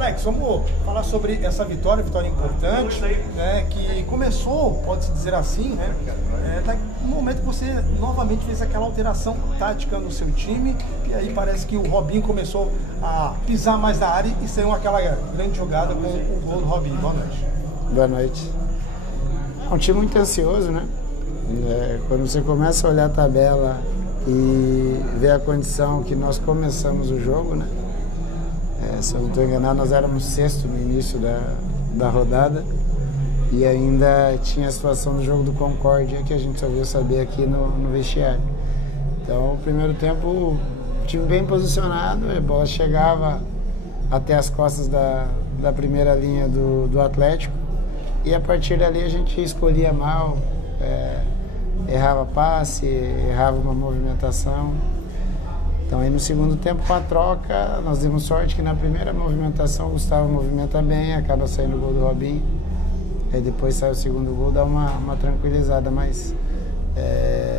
Alex, vamos falar sobre essa vitória importante, né, que começou, pode-se dizer assim, né, no momento que você novamente fez aquela alteração tática no seu time, e aí parece que o Robinho começou a pisar mais na área e saiu aquela grande jogada com o gol do Robinho. Boa noite. Boa noite. É um time muito ansioso, né? Quando você começa a olhar a tabela e ver a condição que nós começamos o jogo, né? Se eu não estou enganado, nós éramos sexto no início da rodada e ainda tinha a situação do jogo do Concórdia que a gente só veio saber aqui no vestiário. Então, o primeiro tempo, o time bem posicionado, a bola chegava até as costas da primeira linha do Atlético e a partir dali a gente escolhia mal, errava passe, errava uma movimentação. Então aí no segundo tempo, com a troca, nós demos sorte que na primeira movimentação o Gustavo movimenta bem, acaba saindo o gol do Robinho. Aí depois sai o segundo gol, dá uma tranquilizada, mas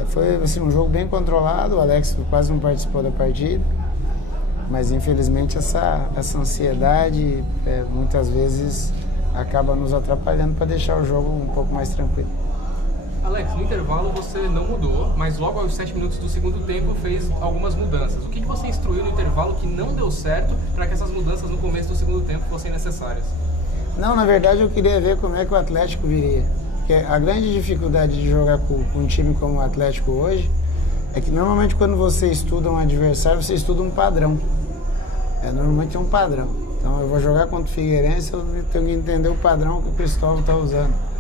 foi assim, um jogo bem controlado, o Alex quase não participou da partida, mas infelizmente essa ansiedade muitas vezes acaba nos atrapalhando para deixar o jogo um pouco mais tranquilo. Alex, no intervalo você não mudou, mas logo aos 7 minutos do segundo tempo fez algumas mudanças. O que você instruiu no intervalo que não deu certo para que essas mudanças no começo do segundo tempo fossem necessárias? Não, na verdade eu queria ver como é que o Atlético viria. Porque a grande dificuldade de jogar com um time como o Atlético hoje é que normalmente quando você estuda um adversário, você estuda um padrão. Normalmente é um padrão. Então eu vou jogar contra o Figueirense, eu tenho que entender o padrão que o Cristóvão está usando.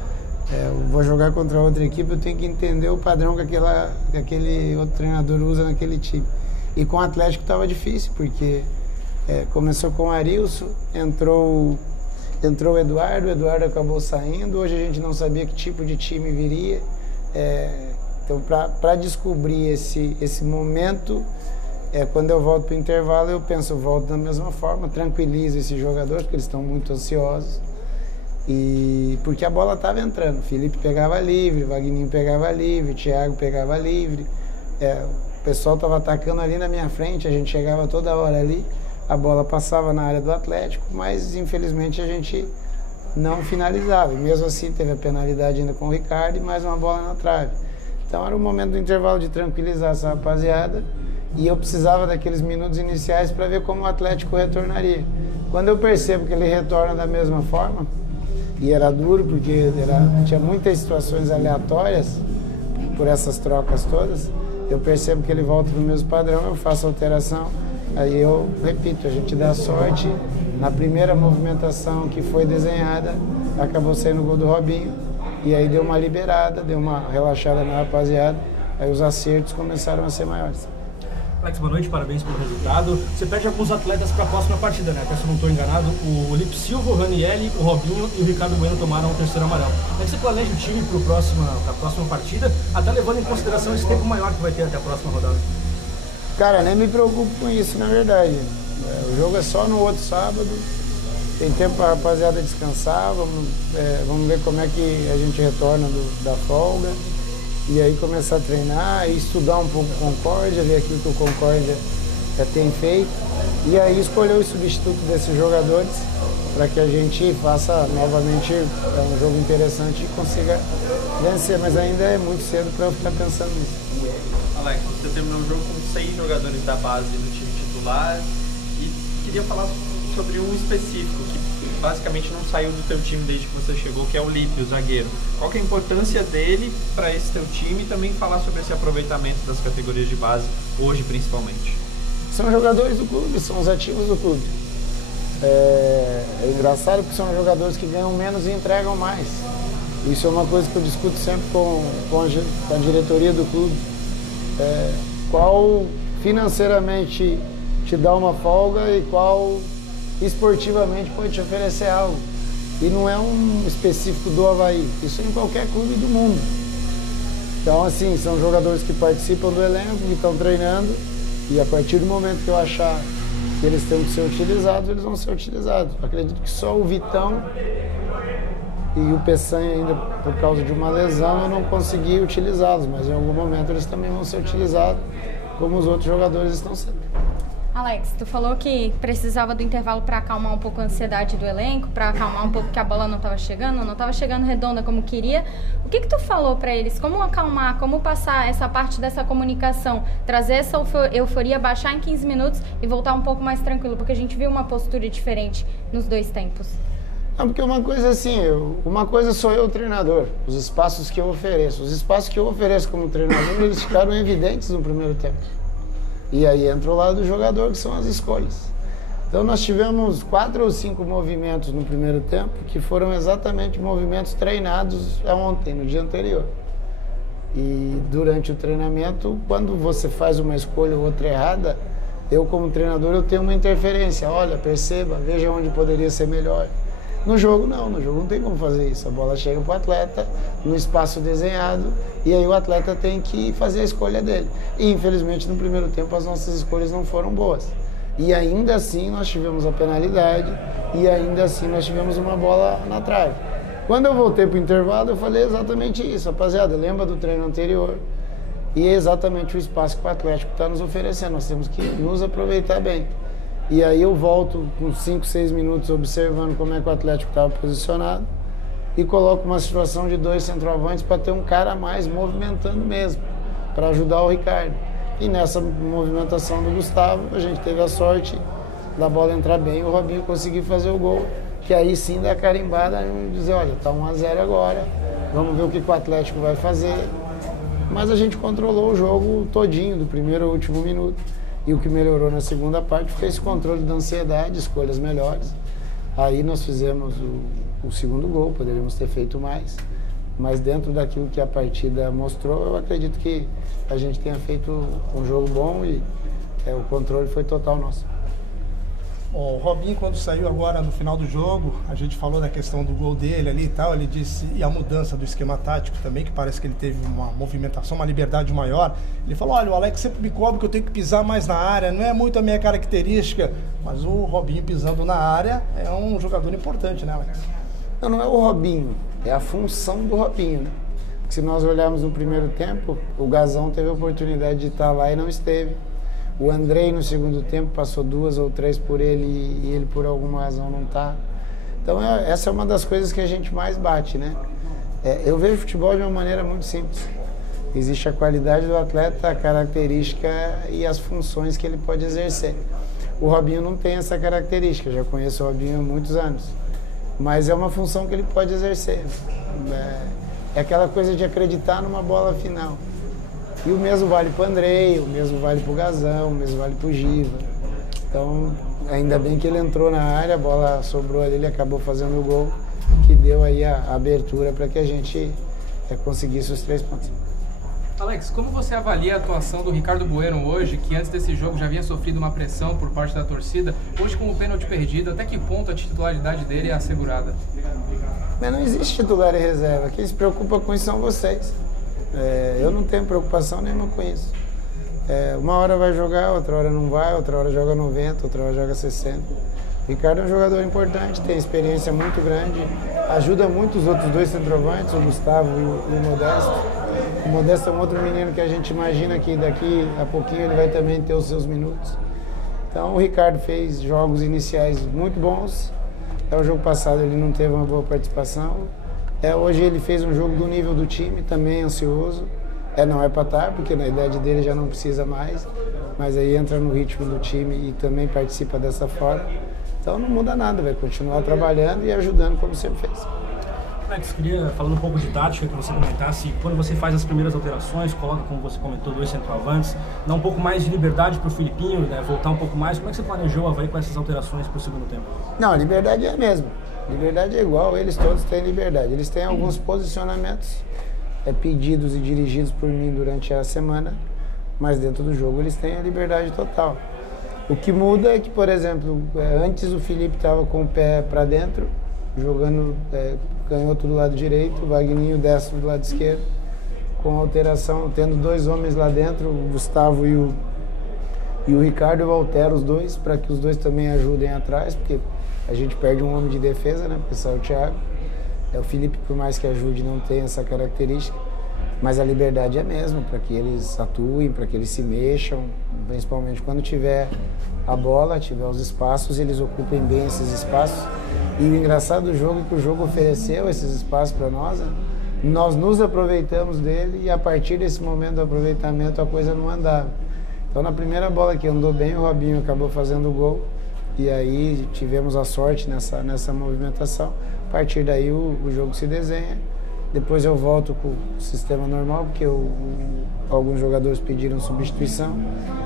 Eu vou jogar contra outra equipe, eu tenho que entender o padrão que aquele outro treinador usa naquele time. E com o Atlético estava difícil, porque começou com o Arilson, entrou o Eduardo acabou saindo, hoje a gente não sabia que tipo de time viria. Então, para descobrir esse momento, quando eu volto para o intervalo, eu penso, eu volto da mesma forma, tranquilizo esses jogadores, porque eles estão muito ansiosos. E porque a bola estava entrando, o Felipe pegava livre, o Wagninho pegava livre, o Thiago pegava livre, o pessoal estava atacando ali na minha frente, a gente chegava toda hora ali, a bola passava na área do Atlético, mas infelizmente a gente não finalizava, e mesmo assim teve a penalidade ainda com o Ricardo e mais uma bola na trave. Então era o momento do intervalo de tranquilizar essa rapaziada e eu precisava daqueles minutos iniciais para ver como o Atlético retornaria. Quando eu percebo que ele retorna da mesma forma, e era duro porque tinha muitas situações aleatórias por essas trocas todas, eu percebo que ele volta no mesmo padrão, eu faço alteração, aí eu repito, a gente dá sorte, na primeira movimentação que foi desenhada, acabou saindo o gol do Robinho, e aí deu uma liberada, deu uma relaxada na rapaziada, aí os acertos começaram a ser maiores. Alex, boa noite, parabéns pelo resultado. Você perde alguns atletas para a próxima partida, né? Até se eu não estou enganado, o Lipe Silva, o Ranielli, o Robinho e o Ricardo Bueno tomaram o terceiro amarelo. Como é que você planeja o time para a próxima partida, até levando em consideração esse tempo maior que vai ter até a próxima rodada? Cara, nem me preocupo com isso, na verdade. O jogo é só no outro sábado, tem tempo para a rapaziada descansar, vamos ver como é que a gente retorna da folga. E aí começar a treinar e estudar um pouco o Concórdia, ver aquilo que o Concórdia tem feito. E aí escolher o substituto desses jogadores para que a gente faça novamente um jogo interessante e consiga vencer. Mas ainda é muito cedo para eu ficar pensando nisso. Alex, você terminou o jogo com 6 jogadores da base do time titular e queria falar sobre um específico que basicamente não saiu do teu time desde que você chegou, que é o Lipe, o zagueiro. Qual que é a importância dele para esse teu time e também falar sobre esse aproveitamento das categorias de base, hoje principalmente? São jogadores do clube, são os ativos do clube. É engraçado porque são jogadores que ganham menos e entregam mais. Isso é uma coisa que eu discuto sempre com a diretoria do clube. Qual financeiramente te dá uma folga e qual esportivamente pode te oferecer algo. E não é um específico do Avaí, isso é em qualquer clube do mundo. Então, assim, são jogadores que participam do elenco, que estão treinando, e a partir do momento que eu achar que eles têm que ser utilizados, eles vão ser utilizados. Acredito que só o Vitão e o Peçanha, ainda por causa de uma lesão, eu não consegui utilizá-los, mas em algum momento eles também vão ser utilizados, como os outros jogadores estão sendo. Alex, tu falou que precisava do intervalo para acalmar um pouco a ansiedade do elenco, para acalmar um pouco que a bola não estava chegando redonda como queria. O que tu falou para eles? Como acalmar, como passar essa parte dessa comunicação, trazer essa euforia, baixar em 15 minutos e voltar um pouco mais tranquilo? Porque a gente viu uma postura diferente nos dois tempos. Não, porque uma coisa assim, uma coisa sou eu o treinador, os espaços que eu ofereço. Os espaços que eu ofereço como treinador, eles ficaram evidentes no primeiro tempo. E aí entra o lado do jogador, que são as escolhas. Então nós tivemos 4 ou 5 movimentos no primeiro tempo, que foram exatamente movimentos treinados ontem, no dia anterior. E durante o treinamento, quando você faz uma escolha ou outra errada, eu como treinador eu tenho uma interferência. Olha, perceba, veja onde poderia ser melhor. No jogo não tem como fazer isso. A bola chega para o atleta no espaço desenhado e aí o atleta tem que fazer a escolha dele. E infelizmente no primeiro tempo as nossas escolhas não foram boas. E ainda assim nós tivemos a penalidade e ainda assim nós tivemos uma bola na trave. Quando eu voltei para o intervalo eu falei exatamente isso. Rapaziada, lembra do treino anterior? E é exatamente o espaço que o Atlético está nos oferecendo. Nós temos que nos aproveitar bem. E aí eu volto com 5, 6 minutos observando como é que o Atlético estava posicionado e coloco uma situação de 2 centroavantes para ter um cara a mais movimentando mesmo, para ajudar o Ricardo. E nessa movimentação do Gustavo, a gente teve a sorte da bola entrar bem e o Robinho conseguir fazer o gol, que aí sim dá carimbada e dizer, olha, tá 1-0 agora, vamos ver o que o Atlético vai fazer. Mas a gente controlou o jogo todinho, do primeiro ao último minuto. E o que melhorou na segunda parte foi esse controle da ansiedade, escolhas melhores. Aí nós fizemos o segundo gol, poderíamos ter feito mais. Mas dentro daquilo que a partida mostrou, eu acredito que a gente tenha feito um jogo bom e o controle foi total nosso. O Robinho, quando saiu agora no final do jogo, a gente falou da questão do gol dele ali e tal, ele disse, e a mudança do esquema tático também, que parece que ele teve uma movimentação, uma liberdade maior. Ele falou, olha, o Alex sempre me cobra que eu tenho que pisar mais na área, não é muito a minha característica, mas o Robinho pisando na área é um jogador importante, né, Alex? Não é o Robinho, é a função do Robinho, né? Porque se nós olharmos no primeiro tempo, o Gazão teve a oportunidade de estar lá e não esteve. O Andrei no segundo tempo passou 2 ou 3 por ele e ele por alguma razão não está. Então essa é uma das coisas que a gente mais bate, né? Eu vejo futebol de uma maneira muito simples. Existe a qualidade do atleta, a característica e as funções que ele pode exercer. O Robinho não tem essa característica, já conheço o Robinho há muitos anos. Mas é uma função que ele pode exercer. É aquela coisa de acreditar numa bola final. E o mesmo vale para o Andrei, o mesmo vale para o Gazão, o mesmo vale para o Giva. Então, ainda bem que ele entrou na área, a bola sobrou ali, ele acabou fazendo o gol, que deu aí a abertura para que a gente conseguisse os 3 pontos. Alex, como você avalia a atuação do Ricardo Bueno hoje, que antes desse jogo já havia sofrido uma pressão por parte da torcida, hoje com o pênalti perdido, até que ponto a titularidade dele é assegurada? Mas não existe titular e reserva, quem se preocupa com isso são vocês. Eu não tenho preocupação nenhuma com isso. Uma hora vai jogar, outra hora não vai, outra hora joga 90, outra hora joga 60. O Ricardo é um jogador importante, tem experiência muito grande, ajuda muito os outros 2 centroavantes, o Gustavo e o Modesto. O Modesto é um outro menino que a gente imagina que daqui a pouquinho ele vai também ter os seus minutos. Então o Ricardo fez jogos iniciais muito bons. O jogo passado ele não teve uma boa participação. Hoje ele fez um jogo do nível do time, também ansioso. Não é para estar, porque na idade dele já não precisa mais, mas aí entra no ritmo do time e também participa dessa forma. Então não muda nada, vai continuar trabalhando e ajudando como sempre fez. Alex, queria, falando um pouco de tática, que você comentasse, quando você faz as primeiras alterações, coloca, como você comentou, 2 centroavantes, dá um pouco mais de liberdade para o Filipinho, né, voltar um pouco mais. Como é que você planejou a com essas alterações para o segundo tempo? Não, a liberdade é a mesma. Liberdade é igual, eles todos têm liberdade. Eles têm alguns posicionamentos pedidos e dirigidos por mim durante a semana, mas dentro do jogo eles têm a liberdade total. O que muda é que, por exemplo, antes o Felipe estava com o pé para dentro, jogando canhoto do lado direito, o Wagninho destro do lado esquerdo, com alteração, tendo 2 homens lá dentro, o Gustavo e o Ricardo, eu altero os 2 para que os 2 também ajudem atrás, porque a gente perde um homem de defesa, né, porque sai o Thiago. O Felipe, por mais que ajude, não tem essa característica, mas a liberdade é a mesma, para que eles atuem, para que eles se mexam. principalmente quando tiver a bola, tiver os espaços, eles ocupem bem esses espaços. E o engraçado do jogo é que o jogo ofereceu esses espaços para nós, né? Nós nos aproveitamos dele e a partir desse momento do aproveitamento a coisa não andava. Então na primeira bola que andou bem, o Robinho acabou fazendo o gol e aí tivemos a sorte nessa movimentação. A partir daí o jogo se desenha. Depois eu volto com o sistema normal, porque alguns jogadores pediram substituição.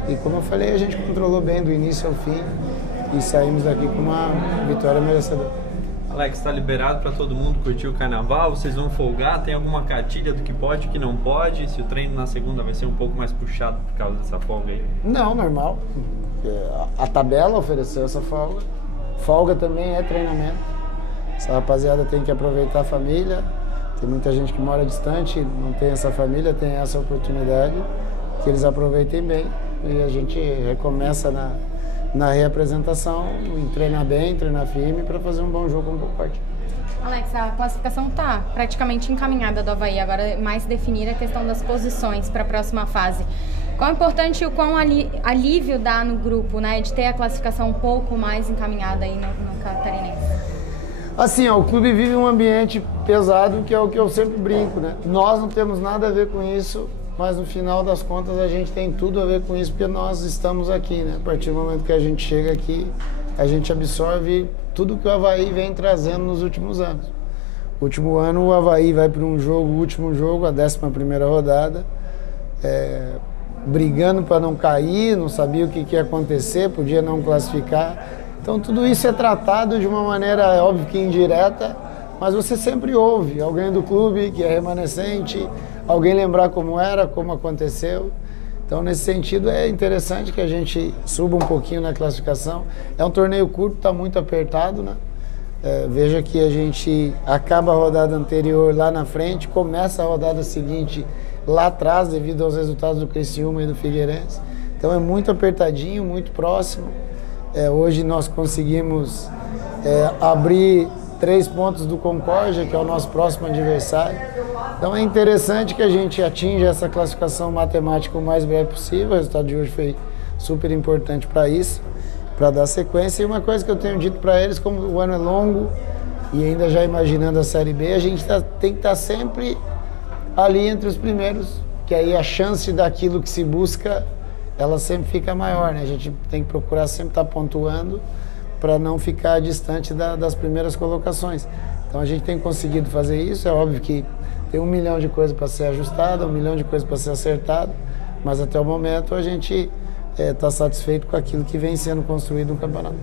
E como eu falei, a gente controlou bem do início ao fim e saímos daqui com uma vitória merecedora. Alex, está liberado para todo mundo curtir o carnaval? Vocês vão folgar? Tem alguma cartilha do que pode e que não pode? Se o treino na segunda vai ser um pouco mais puxado por causa dessa folga aí? Não, normal. A tabela ofereceu essa folga. Folga também é treinamento. Essa rapaziada tem que aproveitar a família. Tem muita gente que mora distante, não tem essa família, tem essa oportunidade, que eles aproveitem bem. E a gente recomeça na reapresentação, em treinar bem, treinar firme para fazer um bom jogo, um bom partido. Alex, a classificação está praticamente encaminhada do Avaí, agora é mais definir a questão das posições para a próxima fase. Quão importante e o quão alívio dá no grupo, né, de ter a classificação um pouco mais encaminhada aí no Catarinense? Assim, ó, o clube vive um ambiente pesado, que é o que eu sempre brinco, né? Nós não temos nada a ver com isso, mas no final das contas a gente tem tudo a ver com isso, porque nós estamos aqui, né? A partir do momento que a gente chega aqui, a gente absorve tudo que o Avaí vem trazendo nos últimos anos. No último ano o Avaí vai para um jogo, o último jogo, a 11ª rodada, brigando para não cair, não sabia o que ia acontecer, podia não classificar. Então tudo isso é tratado de uma maneira, óbvio que indireta, mas você sempre ouve alguém do clube que é remanescente, alguém lembrar como era, como aconteceu. Então nesse sentido é interessante que a gente suba um pouquinho na classificação. É um torneio curto, está muito apertado, né? Veja que a gente acaba a rodada anterior lá na frente, começa a rodada seguinte lá atrás devido aos resultados do Criciúma e do Figueirense. Então é muito apertadinho, muito próximo. Hoje nós conseguimos abrir 3 pontos do Concórdia, que é o nosso próximo adversário. Então é interessante que a gente atinja essa classificação matemática o mais breve possível. O resultado de hoje foi super importante para isso, para dar sequência. E uma coisa que eu tenho dito para eles, como o ano é longo e ainda já imaginando a Série B, a gente tem que estar sempre ali entre os primeiros, que aí a chance daquilo que se busca ela sempre fica maior, né? A gente tem que procurar sempre estar pontuando para não ficar distante das primeiras colocações. Então a gente tem conseguido fazer isso. É óbvio que tem 1 milhão de coisas para ser ajustada, 1 milhão de coisas para ser acertado, mas até o momento a gente está satisfeito com aquilo que vem sendo construído no campeonato.